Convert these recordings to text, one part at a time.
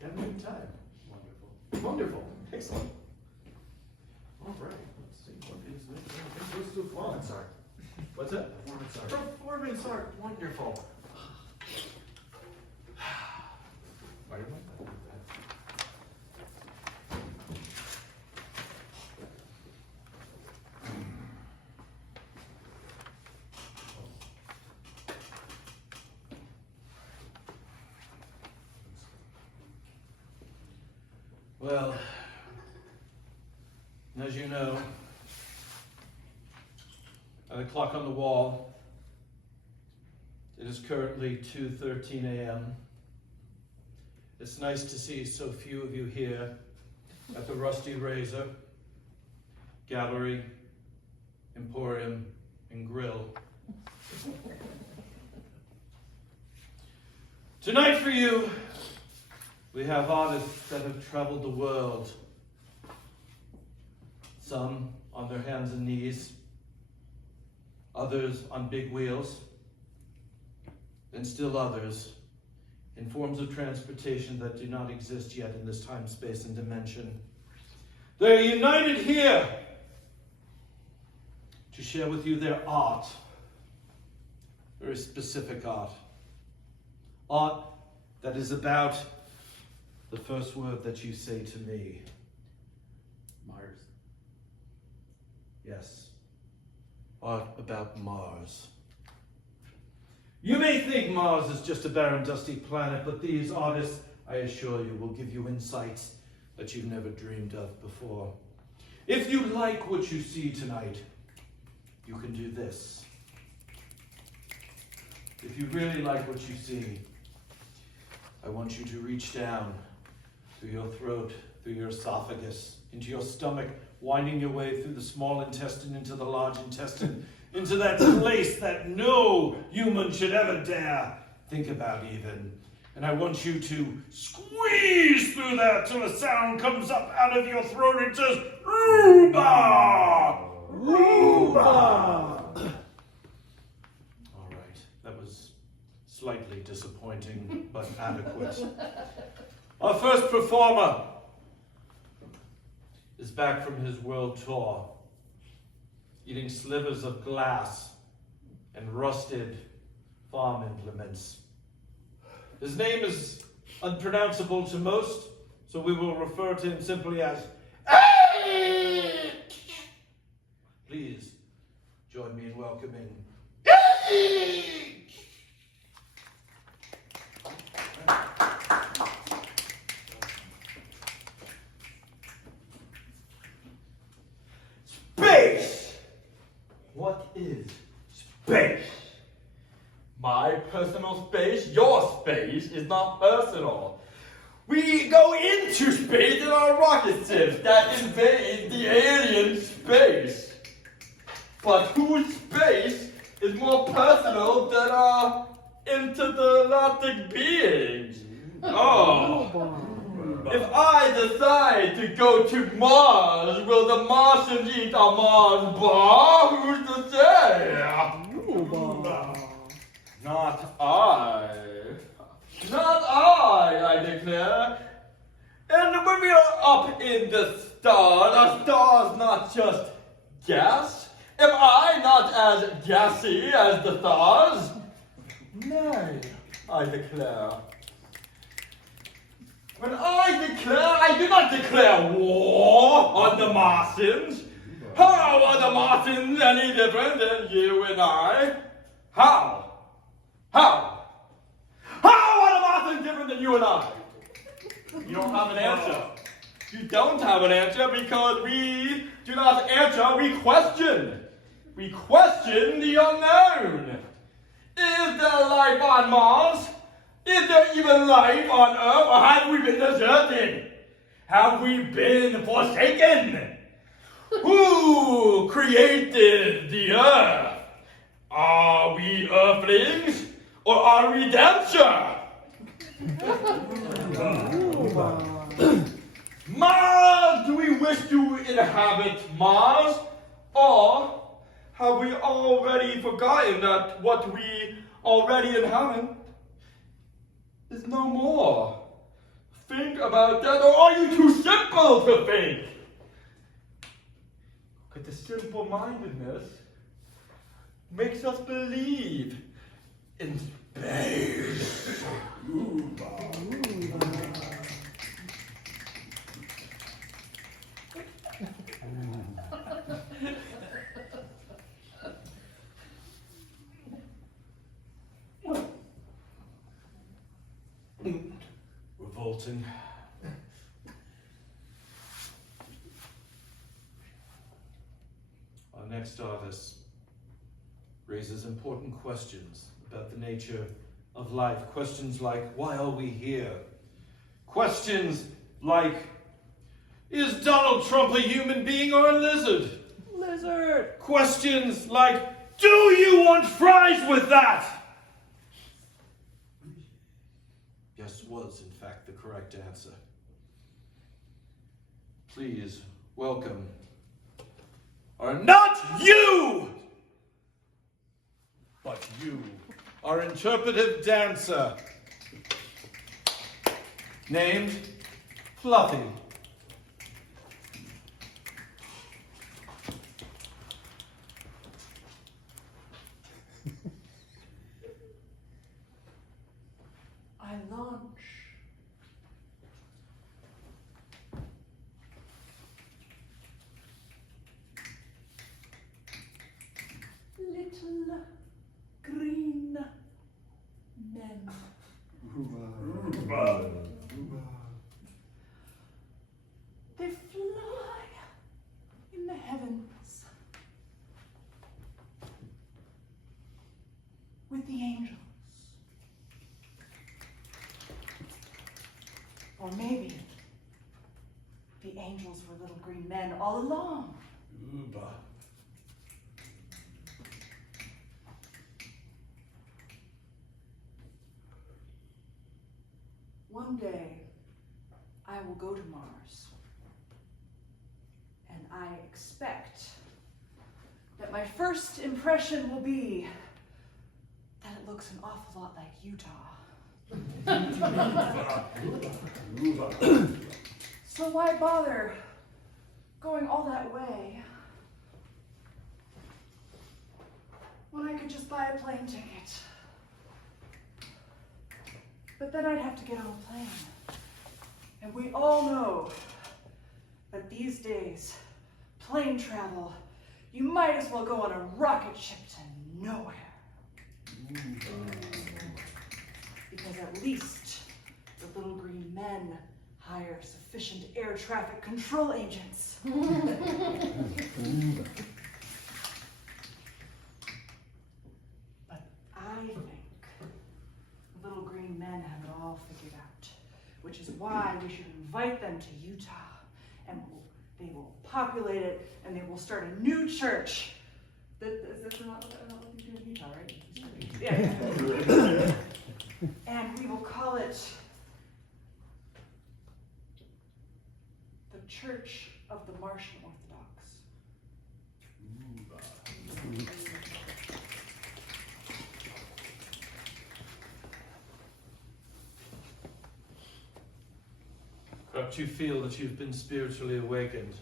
Having a good time. Wonderful. Wonderful. Excellent. All right. Let's see. What is next? Let's do performance art. What's that? Performance art. Performance art. Wonderful. Why am I? Well, as you know, the clock on the wall, it is currently 2:13 a.m. It's nice to see so few of you here at the Rusty Razor Gallery, Emporium, and Grill. Tonight for you, we have artists that have traveled the world. Some on their hands and knees, others on big wheels, and still others in forms of transportation that do not exist yet in this time, space, and dimension. They're united here to share with you their art, very specific art. Art that is about the first word that you say to me. Mars. Yes. Art about Mars. You may think Mars is just a barren, dusty planet, but these artists, I assure you, will give you insights that you've never dreamed of before. If you like what you see tonight, you can do this. If you really like what you see, I want you to reach down through your throat, through your esophagus, into your stomach, winding your way through the small intestine, into the large intestine, into that place that no human should ever dare think about even. And I want you to squeeze through that till a sound comes up out of your throat and says, Oooba! Oooba! All right, that was slightly disappointing, but adequate. Our first performer is back from his world tour, eating slivers of glass and rusted farm implements. His name is unpronounceable to most, so we will refer to him simply as Please join me in welcoming Space! What is space? My personal space, your space, is not personal. We go into space in our rocket ships that invade the alien space. But whose space is more personal than our intergalactic beings? Oh. If I decide to go to Mars, will the Martians eat a Mars bar? Who's to say? Not I. Not I declare. And when we are up in the stars, are stars not just gas? Am I not as gassy as the stars? Nay, I declare. When I declare, I do not declare war on the Martians. How are the Martians any different than you and I? How? How? How are the Martians different than you and I? You don't have an answer. You don't have an answer because we do not answer, we question. We question the unknown. Is there life on Mars? Is there even life on Earth, or have we been deserted? Have we been forsaken? Who created the Earth? Are we Earthlings, or are we Dempster? Mars, do we wish to inhabit Mars? Or have we already forgotten that what we already inhabit is no more? Think about that, or are you too simple to think? But the simple-mindedness makes us believe in space. Revolting. Our next artist raises important questions about the nature of life. Questions like, why are we here? Questions like, is Donald Trump a human being or a lizard? Lizard! Questions like, do you want fries with that? Yes was, in fact, the correct answer. Please welcome our not you, but you, our interpretive dancer, named Fluffy. I launch. Little green men. They fly in the heavens with the angels. Or maybe the angels were little green men all along. Oooba. One day, I will go to Mars. And I expect that my first impression will be that it looks an awful lot like Utah. So why bother going all that way when I could just buy a plane ticket? But then I'd have to get on a plane. And we all know that these days, plane travel, you might as well go on a rocket ship to nowhere. Because at least the little green men hire sufficient air traffic control agents. But I think the little green men have it all figured out, which is why we should invite them to Utah, and they will populate it, and they will start a new church. That's not what they do in Utah, right? Yeah. And we will call it the Church of the Martian Orthodox. Perhaps you feel that you've been spiritually awakened.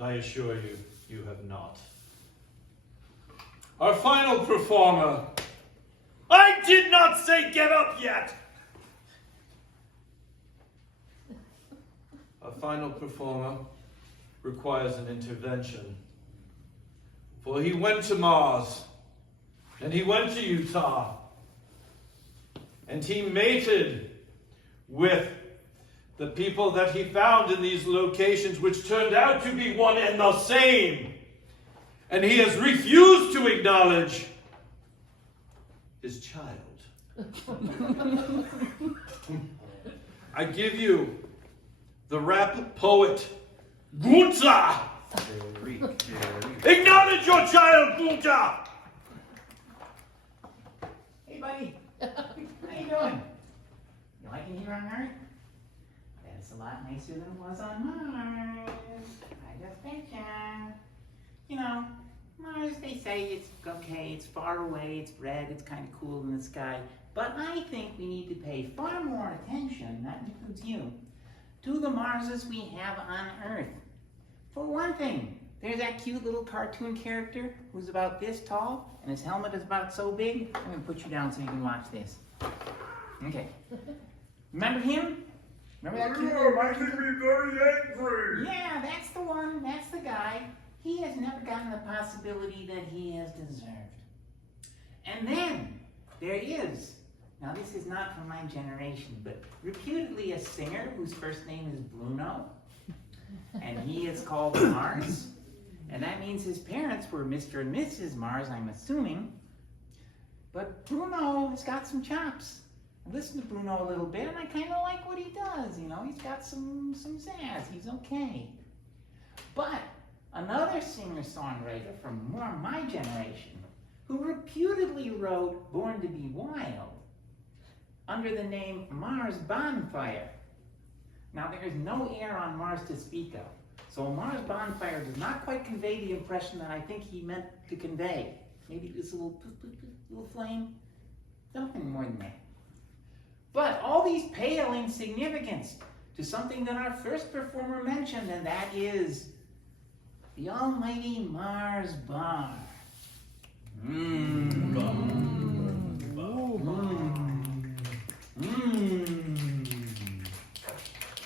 I assure you, you have not. Our final performer. I did not say get up yet! Our final performer requires an intervention. For he went to Mars, and he went to Utah, and he mated with the people that he found in these locations, which turned out to be one and the same. And he has refused to acknowledge his child. I give you the rap poet, Gunta! Acknowledge your child, Gunta! Hey, buddy. How you doing? You liking here on Earth? That's a lot nicer than it was on Mars. I just think, you know, Mars, they say it's okay, it's far away, it's red, it's kind of cool in the sky. But I think we need to pay far more attention, that includes you, to the Marses we have on Earth. For one thing, there's that cute little cartoon character who's about this tall, and his helmet is about so big. I'm gonna put you down so you can watch this. Okay. Remember him? Remember that cute little Martian? Making me very angry. Yeah, that's the one. That's the guy. He has never gotten the possibility that he has deserved. And then, there he is. Now, this is not from my generation, but reputedly a singer whose first name is Bruno. And he is called Mars. And that means his parents were Mr. and Mrs. Mars, I'm assuming. But Bruno has got some chops. I listened to Bruno a little bit, and I kind of like what he does. You know, he's got some zazz. He's okay. But another singer-songwriter from more my generation, who reputedly wrote Born to Be Wild under the name Mars Bonfire. Now, there is no air on Mars to speak of, so Mars Bonfire does not quite convey the impression that I think he meant to convey. Maybe this little flame, nothing more than that. But all these pale in significance to something that our first performer mentioned, and that is the almighty Mars Bar.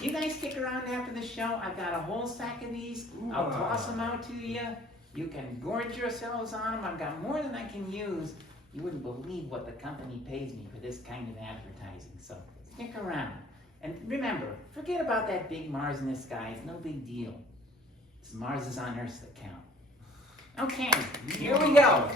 You guys stick around after the show. I've got a whole sack of these. I'll toss them out to you. You can gorge yourselves on them. I've got more than I can use. You wouldn't believe what the company pays me for this kind of advertising. So stick around. And remember, forget about that big Mars in the sky. It's no big deal. It's Mars is on Earth that count. Okay, here we go.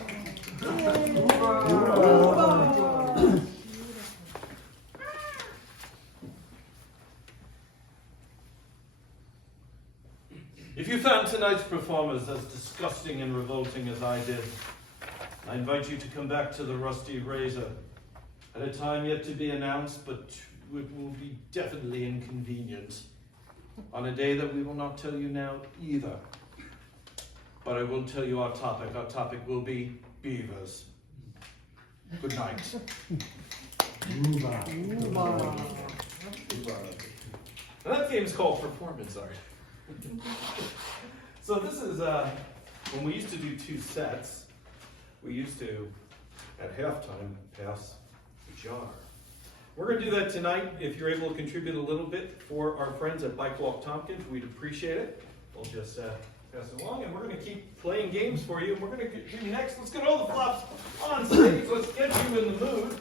If you found tonight's performance as disgusting and revolting as I did, I invite you to come back to the Rusty Razor at a time yet to be announced, but it will be definitely inconvenient, on a day that we will not tell you now either. But I will tell you our topic. Our topic will be beavers. Good night. Oooba. That game's called Performance Art. So this is, when we used to do 2 sets, we used to, at halftime, pass the jar. We're going to do that tonight. If you're able to contribute a little bit for our friends at Bike Walk Tompkins, we'd appreciate it. We'll just pass it along, and we're going to keep playing games for you. And we're going to do next. Let's get all the flops on stage. Let's get you in the mood.